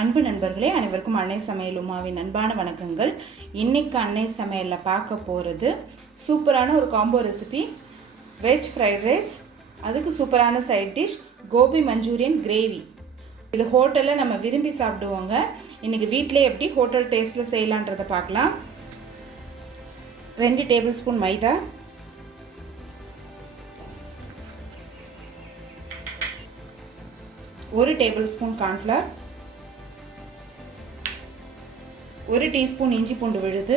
அன்பு நண்பர்களே, அனைவருக்கும் அன்னை சமையல் உமாவின் அன்பான வணக்கங்கள். இன்றைக்கி அன்னை சமையலில் பார்க்க போகிறது சூப்பரான ஒரு combo recipe, veg fried rice. அதுக்கு சூப்பரான side dish gobi manchurian gravy. இது ஹோட்டலில் நம்ம விரும்பி சாப்பிடுவோங்க. இன்றைக்கி வீட்டிலே எப்படி ஹோட்டல் டேஸ்ட்டில் செய்யலான்றதை பார்க்கலாம். 2 டேபிள் ஸ்பூன் மைதா, 1 டேபிள் ஸ்பூன் கார்ன்ஃப்ளவர், 1 டீஸ்பூன் இஞ்சி பூண்டு விழுது,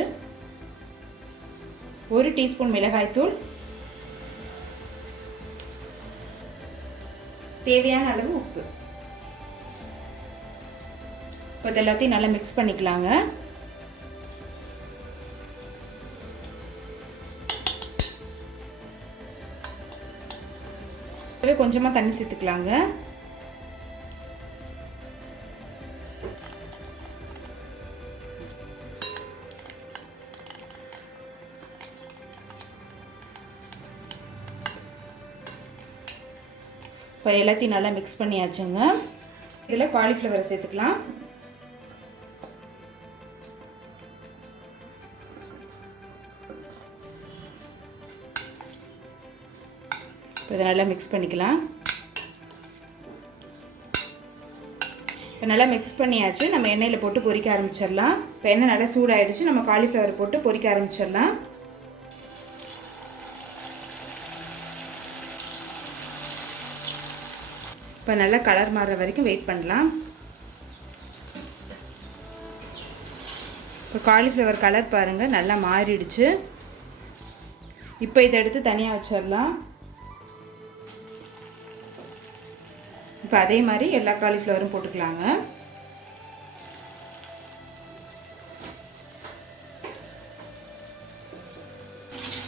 1 டீஸ்பூன் மிளகாய்த்தூள், தேவையான அளவு உப்பு. இப்போ எல்லாத்தையும் நல்லா மிக்ஸ் பண்ணிக்கலாங்க. கொஞ்சமாக தண்ணி சேர்த்துக்கலாங்க. இப்போ எல்லாத்தையும் நல்லா மிக்ஸ் பண்ணியாச்சுங்க. இதில் காலிஃப்ளவரை சேர்த்துக்கலாம். இதை நல்லா மிக்ஸ் பண்ணிக்கலாம். இப்போ நல்லா மிக்ஸ் பண்ணியாச்சு. நம்ம எண்ணெயில் போட்டு பொரிக்க ஆரம்பிச்சிடலாம். இப்போ எண்ணெய் நல்லா சூடாகிடுச்சு. நம்ம காலிஃப்ளவரை போட்டு பொரிக்க ஆரம்பிச்சிடலாம். இப்போ நல்லா கலர் மாறுற வரைக்கும் வெயிட் பண்ணலாம். இப்போ காலிஃப்ளவர் கலர் பாருங்கள், நல்லா மாறிடுச்சு. இப்போ இதை எடுத்து தனியாக வச்சிடலாம். இப்போ அதே மாதிரி எல்லா காலிஃப்ளவரும் போட்டுக்கலாங்க.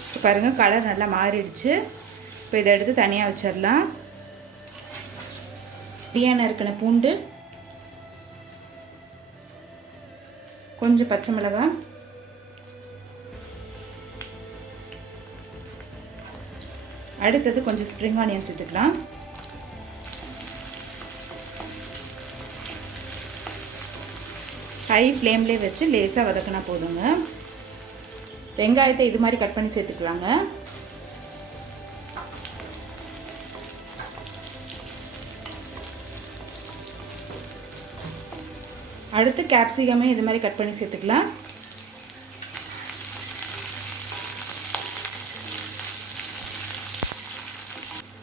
இப்போ பாருங்கள் கலர் நல்லா மாறிடுச்சு. இப்போ இதை எடுத்து தனியாக வச்சிடலாம். பிரியாணி இருக்கிற பூண்டு, கொஞ்சம் பச்சை மிளகாய், அடுத்தது கொஞ்சம் ஸ்ப்ரிங் ஆனியன் சேர்த்துக்கலாம். ஹை ஃப்ளேம்லேயே வச்சு லேசாக வதக்கினா போதுங்க. வெங்காயத்தை இது மாதிரி கட் பண்ணி சேர்த்துக்கலாங்க. அடுத்து கேப்சிகமே இது மாதிரி கட் பண்ணி சேர்த்துக்கலாம்.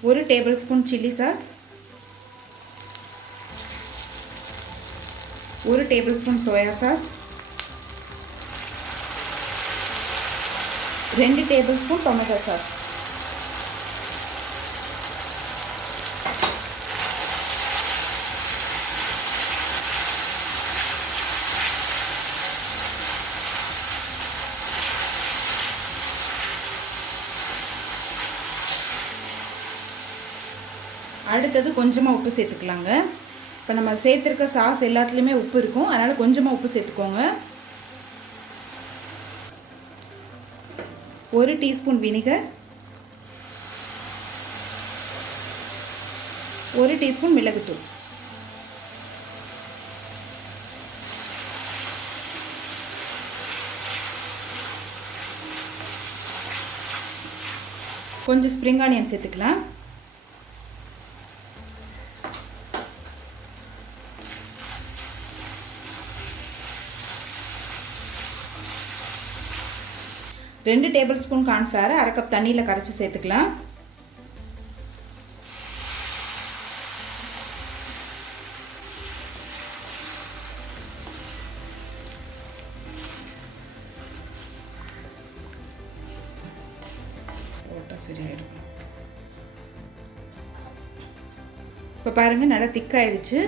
ஒரு table spoon chilli sauce, 1 table spoon soya sauce, 2 table spoon tomato sauce, அடுத்தது கொஞ்சமாக உப்பு சேர்த்துக்கலாங்க. இப்போ நம்ம சேர்த்துருக்க சாஸ் எல்லாத்துலேயுமே உப்பு இருக்கும், அதனால் கொஞ்சமாக உப்பு சேர்த்துக்கோங்க. 1 டீஸ்பூன் வினிகர், 1 டீஸ்பூன் மிளகுத்தூள், கொஞ்சம் ஸ்ப்ரிங் ஆனியன் சேர்த்துக்கலாம். ரெண்டு டேபிள் ஸ்பூன் கார்ன்ஃப்ளவரை 1/2 கப் தண்ணியில் கரைச்சி சேர்த்துக்கலாம். சரியாயிடும். இப்போ பாருங்கள் நல்லா திக்காயிடுச்சு.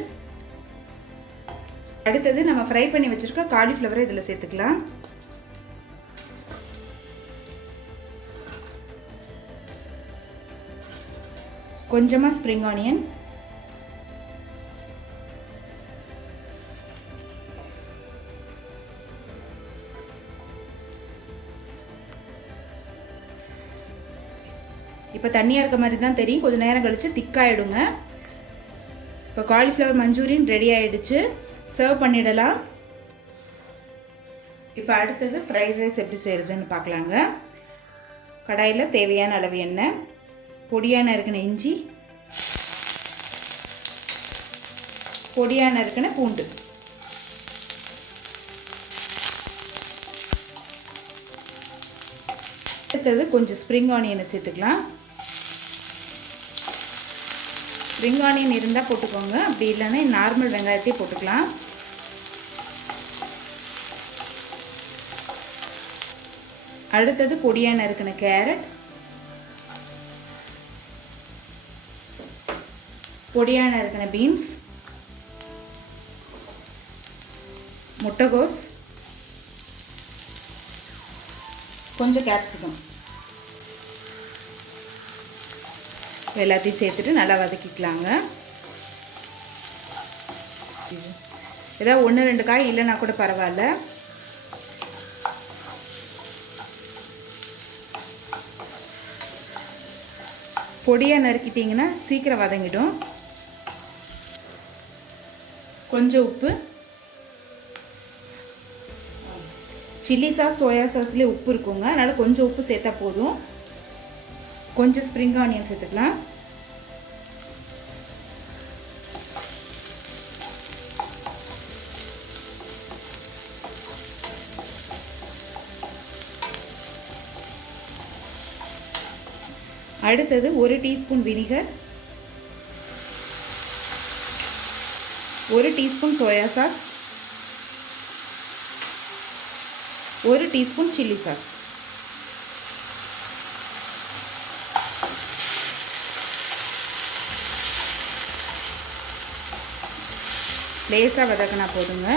அடுத்தது நம்ம ஃப்ரை பண்ணி வச்சுருக்க காலிஃப்ளவரை இதில் சேர்த்துக்கலாம். கொஞ்சமாக ஸ்ப்ரிங் ஆனியன், இப்போ தண்ணியாக இருக்க மாதிரி தான் தெரியும், கொஞ்சம் நேரம் கழித்து திக்காயிடுங்க. இப்போ காலிஃப்ளவர் மஞ்சூரியன் ரெடி ஆகிடுச்சு. சர்வ் பண்ணிடலாம். இப்போ அடுத்தது ஃப்ரைட் ரைஸ் எப்படி செய்கிறதுன்னு பார்க்கலாங்க. கடாயில் தேவையான அளவு எண்ணெய், பொடியாக நறுக்கின இஞ்சி, பொடியாக நறுக்கின பூண்டு, அடுத்தது கொஞ்சம் ஸ்ப்ரிங் ஆனியனை சேர்த்துக்கலாம். ஸ்ப்ரிங் ஆனியன் இருந்தால் போட்டுக்கோங்க, அப்படி இல்லைன்னா நார்மல் வெங்காயத்தையும் போட்டுக்கலாம். அடுத்தது பொடியாக நறுக்கின கேரட், பொடியாக நறுக்கின பீன்ஸ், முட்டைகோஸ், கொஞ்சம் கேப்சிகம் எல்லாத்தையும் சேர்த்துட்டு நல்லா வதக்கிக்கலாங்க. ஏதாவது 1-2 காய் இல்லைன்னா கூட பரவாயில்ல. பொடியாக நறுக்கிட்டிங்கன்னா சீக்கிரம் வதங்கிடும். கொஞ்சம் உப்பு, சில்லி சாஸ் சோயா சாஸ்லேயே உப்பு இருக்குங்க, அதனால் கொஞ்சம் உப்பு சேர்த்தா போதும். கொஞ்சம் ஸ்ப்ரிங் ஆனியன் சேர்த்துக்கலாம். அடுத்தது 1 teaspoon vinegar, 1 teaspoon soya sauce, 1 teaspoon chilli sauce. லேசாக வதக்கினா போதுங்க.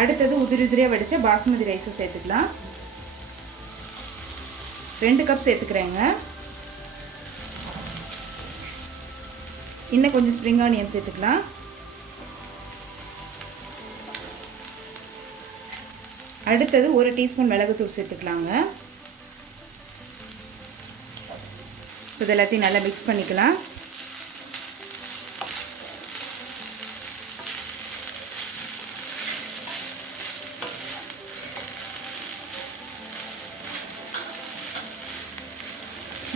அடுத்தது உதிரியாக வடித்த பாஸ்மதி ரைஸை சேர்த்துக்கலாம். 2 கப் சேர்த்துக்கிறேங்க. இன்னும் கொஞ்சம் ஸ்ப்ரிங் ஆனியன் சேர்த்துக்கலாம். அடுத்தது 1 டீஸ்பூன் மிளகுத்தூள் சேர்த்துக்கலாங்க. இது எல்லாத்தையும் நல்லா மிக்ஸ் பண்ணிக்கலாம்.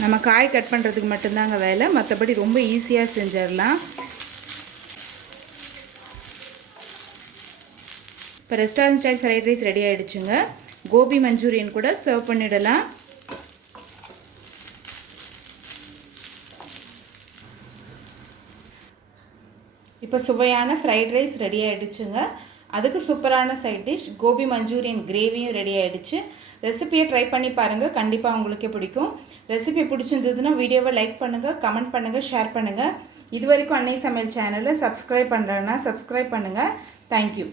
நம்ம காய் கட் பண்ணுறதுக்கு மட்டும்தாங்க வேலை, மற்றபடி ரொம்ப ஈஸியாக செஞ்சிடலாம். இப்போ restaurant style fried rice ready ஆகிடுச்சுங்க. கோபி மஞ்சூரியன் கூட சர்வ் பண்ணிடலாம். இப்போ சுவையான ஃப்ரைட் ரைஸ் ரெடி ஆகிடுச்சுங்க. அதுக்கு சூப்பரான சைட் டிஷ் கோபி மஞ்சூரியன் கிரேவியும் ரெடி ஆகிடுச்சு. ரெசிபியை ட்ரை பண்ணி பாருங்கள், கண்டிப்பாக உங்களுக்கே பிடிக்கும். ரெசிபி பிடிச்சிருந்ததுன்னா வீடியோவை லைக் பண்ணுங்கள், கமெண்ட் பண்ணுங்கள், ஷேர் பண்ணுங்கள். இது வரைக்கும் அன்னை சமையல் சேனலை சப்ஸ்கிரைப் பண்ணுறேன்னா சப்ஸ்கிரைப் பண்ணுங்கள். தேங்க்யூ.